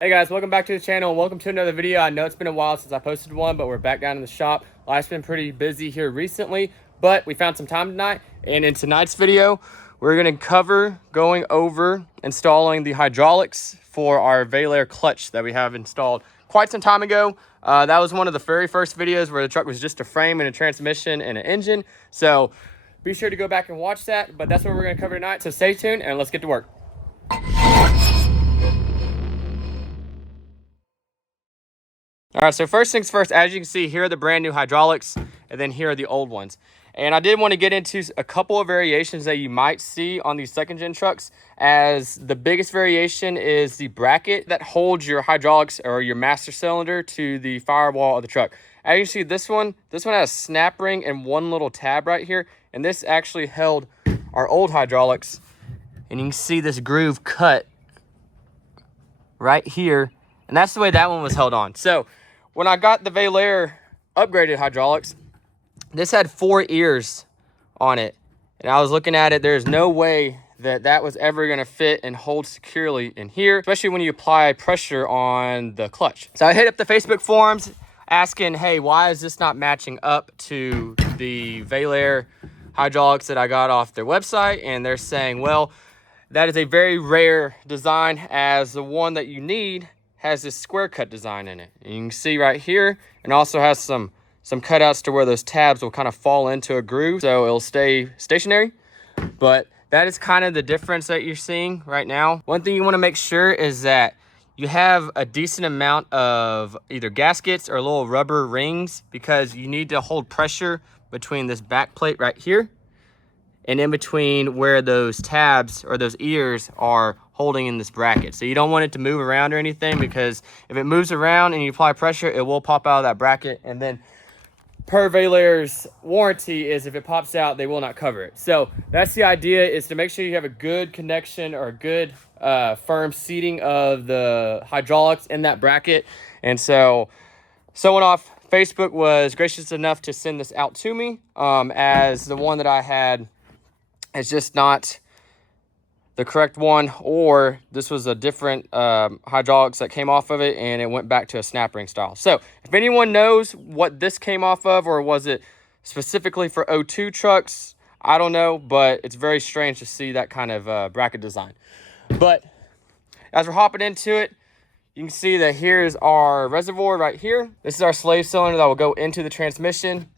Hey guys, welcome back to the channel and welcome to another video. I know it's been a while since I posted one, but we're back down in the shop. Life's been pretty busy here recently, but we found some time tonight. And in tonight's video, we're gonna cover going over installing the hydraulics for our Velair clutch that we have installed quite some time ago. That was one of the very first videos where the truck was just a frame and a transmission and an engine. So be sure to go back and watch that, but that's what we're gonna cover tonight. So stay tuned and let's get to work. All right, so first things first, as you can see, here are the brand new hydraulics, and then here are the old ones. And I did want to get into a couple of variations that you might see on these second gen trucks, as the biggest variation is the bracket that holds your hydraulics or your master cylinder to the firewall of the truck. As you can see, this one has a snap ring and one little tab right here, and this actually held our old hydraulics. And you can see this groove cut right here, and that's the way that one was held on. So when I got the Velair upgraded hydraulics, this had 4 ears on it. And I was looking at it, there's no way that that was ever gonna fit and hold securely in here, especially when you apply pressure on the clutch. So I hit up the Facebook forums asking, hey, why is this not matching up to the Velair hydraulics that I got off their website? And they're saying, well, that is a very rare design, as the one that you need has this square cut design in it. And you can see right here, and also has some cutouts to where those tabs will kind of fall into a groove, so it'll stay stationary. But that is kind of the difference that you're seeing right now. One thing you want to make sure is that you have a decent amount of either gaskets or little rubber rings, because you need to hold pressure between this back plate right here and in between where those tabs or those ears are holding in this bracket. So you don't want it to move around or anything, because if it moves around and you apply pressure, it will pop out of that bracket. And then per Velair's warranty is if it pops out, they will not cover it. So that's the idea, is to make sure you have a good connection or a good firm seating of the hydraulics in that bracket. And so someone off Facebook was gracious enough to send this out to me, as the one that I had is just not the correct one, or this was a different hydraulics that came off of it and it went back to a snap ring style. So if anyone knows what this came off of, or was it specifically for O2 trucks, I don't know, but it's very strange to see that kind of bracket design. But as we're hopping into it, you can see that here's our reservoir right here. This is our slave cylinder that will go into the transmission.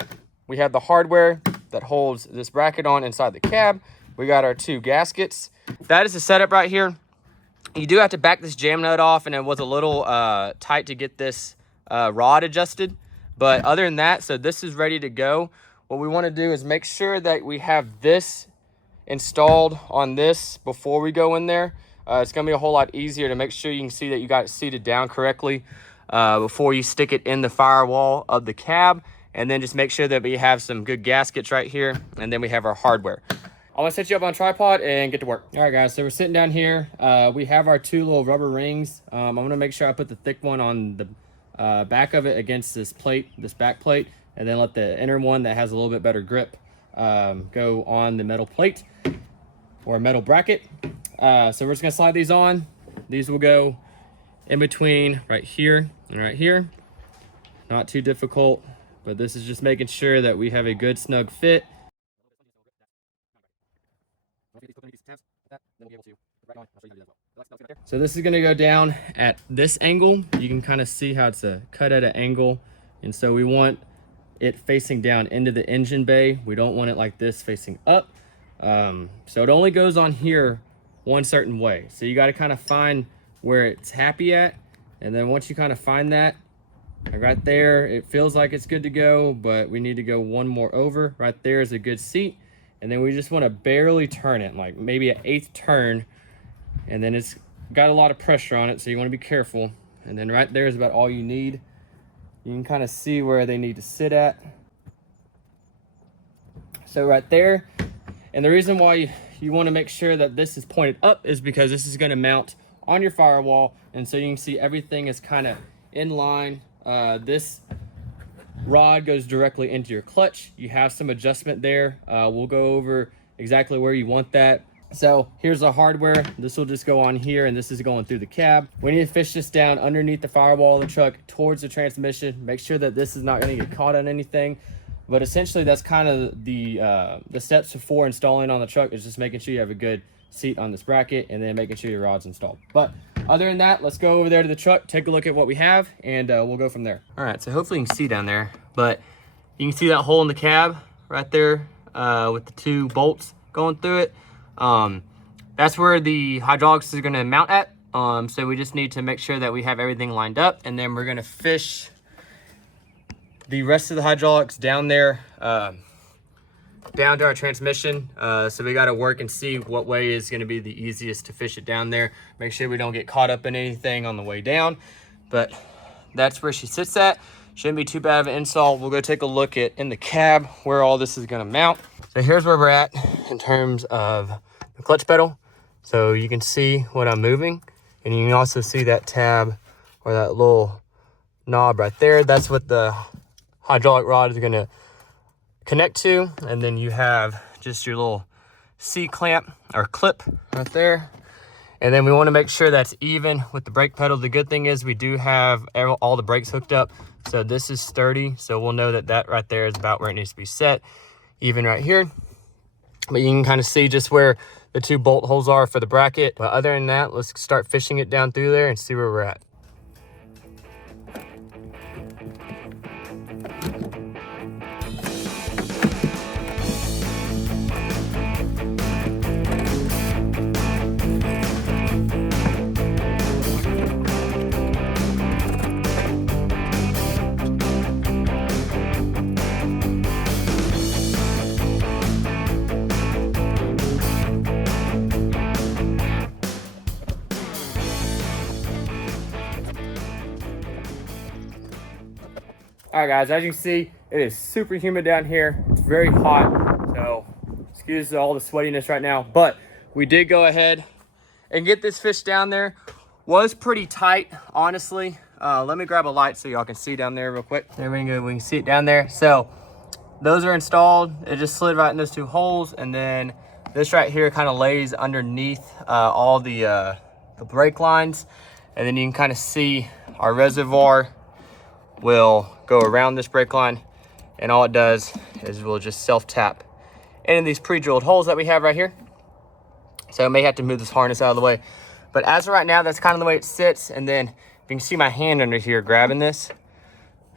We have the hardware that holds this bracket on inside the cab. We got our 2 gaskets. That is the setup right here. You do have to back this jam nut off, and it was a little tight to get this rod adjusted. But other than that, so this is ready to go. What we want to do is make sure that we have this installed on this before we go in there. It's going to be a whole lot easier to make sure you can see that you got it seated down correctly before you stick it in the firewall of the cab. And then just make sure that we have some good gaskets right here, and then we have our hardware. I'm gonna set you up on a tripod and get to work. All right, guys, so we're sitting down here. We have our 2 little rubber rings. I'm gonna make sure I put the thick one on the back of it against this plate, this back plate, and then let the inner one that has a little bit better grip go on the metal plate or metal bracket. So we're just gonna slide these on. These will go in between right here and right here. Not too difficult, but this is just making sure that we have a good snug fit. So this is going to go down at this angle. You can kind of see how it's a cut at an angle, and so we want it facing down into the engine bay. We don't want it like this facing up. So it only goes on here one certain way. So you got to kind of find where it's happy at, and then once you kind of find that right there, it feels like it's good to go, but we need to go one more over. Right there is a good seat. And then we just want to barely turn it, like maybe an 1/8 turn. And then it's got a lot of pressure on it, so you want to be careful. And then right there is about all you need. You can kind of see where they need to sit at. So right there. And the reason why you want to make sure that this is pointed up is because this is going to mount on your firewall. And so you can see everything is kind of in line. This rod goes directly into your clutch. You have some adjustment there. We'll go over exactly where you want that So here's the hardware. This will just go on here, and this is going through the cab. We need to fish this down underneath the firewall of the truck towards the transmission. Make sure that this is not going to get caught on anything. But essentially, that's kind of the steps before installing on the truck, is just making sure you have a good seat on this bracket and then making sure your rod's installed. But other than that, let's go over there to the truck, take a look at what we have, and we'll go from there. All right, so hopefully you can see down there, but you can see that hole in the cab right there with the 2 bolts going through it. That's where the hydraulics is going to mount at. So we just need to make sure that we have everything lined up, and then we're going to fish the rest of the hydraulics down there, down to our transmission. So we got to work and see what way is going to be the easiest to fish it down there. Make sure we don't get caught up in anything on the way down, but that's where she sits at. Shouldn't be too bad of an install. We'll go take a look at in the cab where all this is going to mount. So here's where we're at in terms of the clutch pedal. So you can see what I'm moving, and you can also see that tab or that little knob right there. That's what the hydraulic rod is going to connect to. And then you have just your little C-clamp or clip right there. And then we want to make sure that's even with the brake pedal. The good thing is we do have all the brakes hooked up. So this is sturdy. So we'll know that that right there is about where it needs to be set, even right here. But you can kind of see just where the 2 bolt holes are for the bracket. But other than that, let's start fishing it down through there and see where we're at. All right, guys, as you can see, it is super humid down here. It's very hot, so excuse all the sweatiness right now. But we did go ahead and get this fish down there. Was pretty tight, honestly. Let me grab a light so y'all can see down there real quick. There we go, we can see it down there. So those are installed. It just slid right in those 2 holes, and then this right here kind of lays underneath all the brake lines. And then you can kind of see our reservoir will go around this brake line, and all it does is we'll just self-tap into these pre-drilled holes that we have right here. So I may have to move this harness out of the way, but as of right now, that's kind of the way it sits. And then you can see my hand under here grabbing this.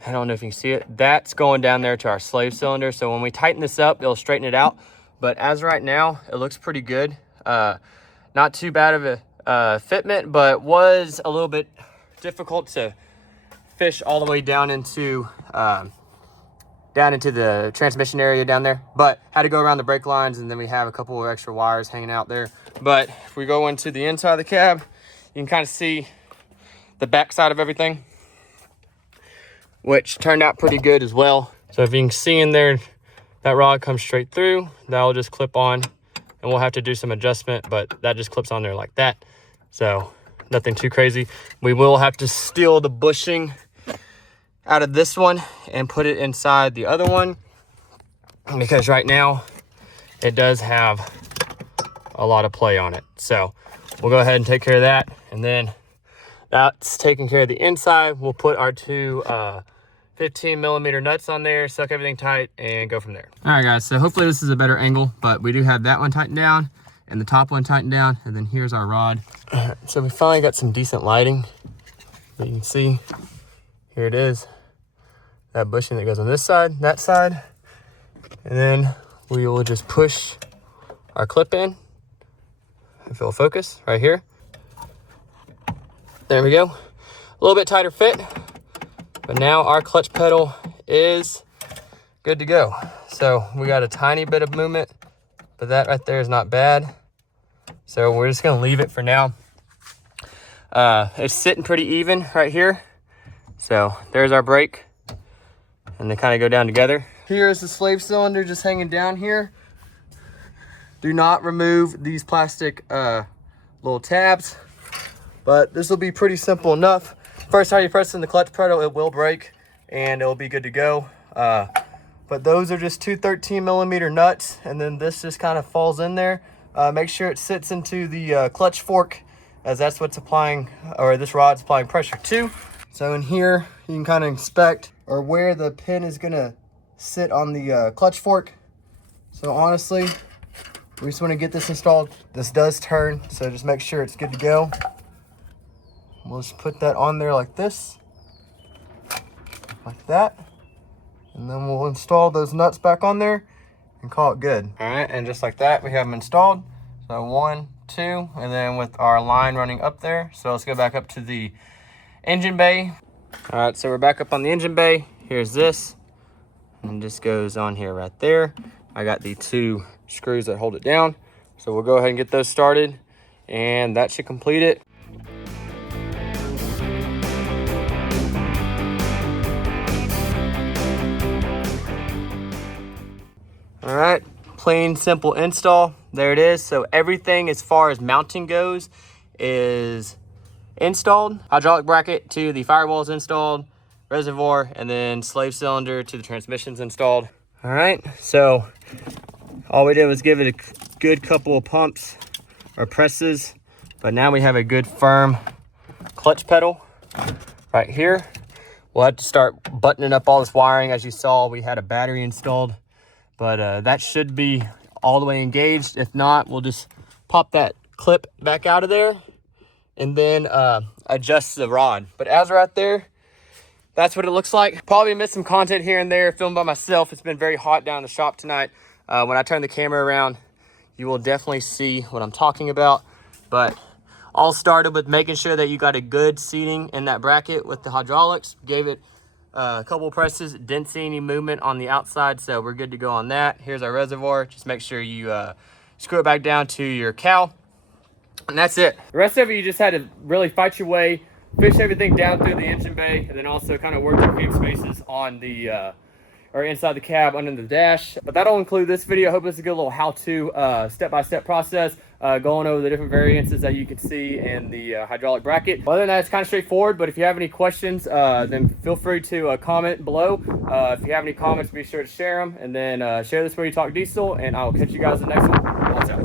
I don't know if you can see it. That's going down there to our slave cylinder. So when we tighten this up, it'll straighten it out. But as of right now, it looks pretty good. Not too bad of a fitment, but was a little bit difficult to fish all the way down into the transmission area down there, but had to go around the brake lines, and then we have a couple of extra wires hanging out there. But if we go into the inside of the cab, you can kind of see the back side of everything, which turned out pretty good as well. So if you can see in there, that rod comes straight through. That'll just clip on, and we'll have to do some adjustment, but that just clips on there like that. So nothing too crazy. We will have to steal the bushing out of this one and put it inside the other one, because right now it does have a lot of play on it. So we'll go ahead and take care of that, and then that's taking care of the inside. We'll put our 2 15mm nuts on there, suck everything tight, and go from there. All right, guys, so hopefully this is a better angle, but we do have that one tightened down and the top one tightened down, and then here's our rod. So we finally got some decent lighting. You can see, here it is. That bushing that goes on this side, that side. And then we will just push our clip in. If it'll focus right here. There we go. A little bit tighter fit, but now our clutch pedal is good to go. So we got a tiny bit of movement, but that right there is not bad. So we're just gonna leave it for now. It's sitting pretty even right here. So there's our brake, and they kind of go down together. Here's the slave cylinder just hanging down here. Do not remove these plastic little tabs, but this will be pretty simple enough. First time you press in the clutch pedal, it will break and it'll be good to go. But those are just 2 13mm nuts, and then this just kind of falls in there. make sure it sits into the clutch fork, as that's what's applying, or this rod's applying pressure to. So in here, you can kind of inspect or where the pin is gonna sit on the clutch fork. So honestly, we just want to get this installed. This does turn, so just make sure it's good to go. We'll just put that on there like this, like that. And then we'll install those nuts back on there and call it good. All right, and just like that, we have them installed. So 1, 2, and then with our line running up there. So let's go back up to the engine bay. All right, so we're back up on the engine bay. Here's this, and this goes on here right there. I got the 2 screws that hold it down. So we'll go ahead and get those started, and that should complete it. All right, plain simple install. There it is. So everything as far as mounting goes is installed. Hydraulic bracket to the firewall is installed, reservoir, and then slave cylinder to the transmission's installed. All right, so all we did was give it a good couple of pumps or presses, but now we have a good firm clutch pedal right here. We'll have to start buttoning up all this wiring. As you saw, we had a battery installed, but that should be all the way engaged. If not, we'll just pop that clip back out of there and then adjust the rod. But as we're out there, that's what it looks like. Probably missed some content here and there filmed by myself. It's been very hot down in the shop tonight. When I turn the camera around, you will definitely see what I'm talking about. But all started with making sure that you got a good seating in that bracket with the hydraulics. Gave it a couple presses, didn't see any movement on the outside, so we're good to go on that. Here's our reservoir. Just make sure you screw it back down to your cowl, and that's it. The rest of it, you just had to really fight your way, fish everything down through the engine bay, and then also kind of work your feed spaces on the or inside the cab under the dash. But that'll include this video. I hope it's a good little how-to step-by-step process going over the different variances that you can see in the hydraulic bracket. Other than that, it's kind of straightforward, but if you have any questions, then feel free to comment below. If you have any comments, be sure to share them, and then share this where you talk diesel, and I will catch you guys in the next one. Watch out.